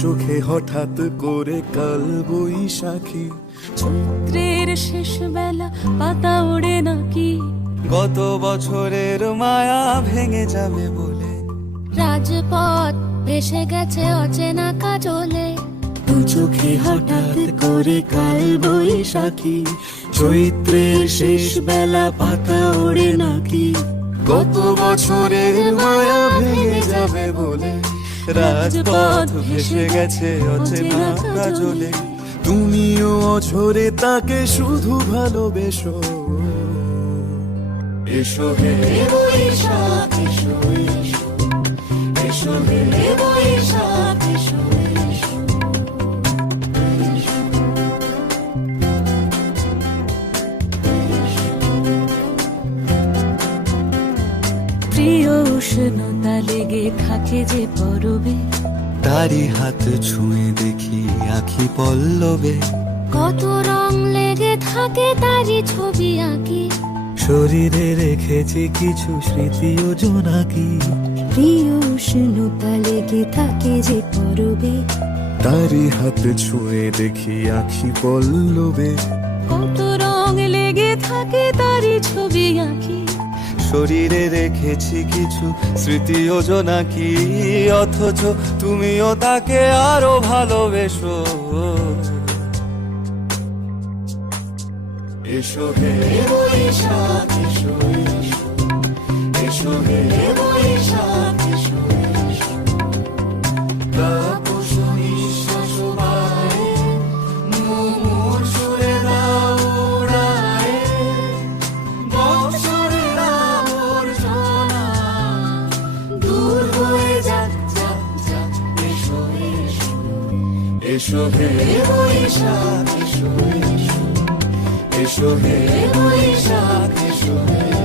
সুখে হঠাৎ করে কাল বৈশাখী, চৈত্রের শেষ বেলা পাতা ওড়ে নাকি, গত বছরের মায়া ভেঙে যাবে বলে, রাজপথ ভেসে গেছে অচেনা কাজলে, দু চোখে হঠাৎ করে কাল বৈশাখী, চৈত্রের শেষ বেলা পাতা ওড়ে নাকি, গত বছরের মায়া ভেঙে যাবে বলে, রাজপথ ভেসে গেছে অচেনা কাজলে, তুমিও অঝরে তাকে শুধু ভালোবেসো। এসো হে বৈশাখ এসো এসো, এসো হে বৈশাখ এসো এসো। প্রিয় উষ্ণতা লেগে থাকে যে পরবে, তারি হাত ছুঁয়ে দেখি আখি পল্লবে, কত রং লেগে থাকে তারই ছবি আঁকি, শরীরে রেখেছি কিছু স্মৃতি ও জোনাকি, প্রিয় উষ্ণতা লেগে থাকে যে পরবে, তারি হাত ছুঁয়ে দেখি আখি পল্লবে, কত রং লেগে থাকে তারই ছবি আঁকি, শরীরে রেখেছি কিছু স্মৃতি ও জোনাকি, অথচ তুমিও তাকে আরো ভালোবেসো। এসো হে বৈশাখ এসো এসো, এসো হে বৈশাখ এসো এসো। তাপস নিঃশ্বাস বায়ে, মুমুর সুরে দাও উড়ায়ে, বৎসরের আবর্জনা দূর হয়ে যাক যাক যাক। এসো এসো, এসো হে বৈশাখ এসো এসো, এসো হে বৈশাখ এসো এসো।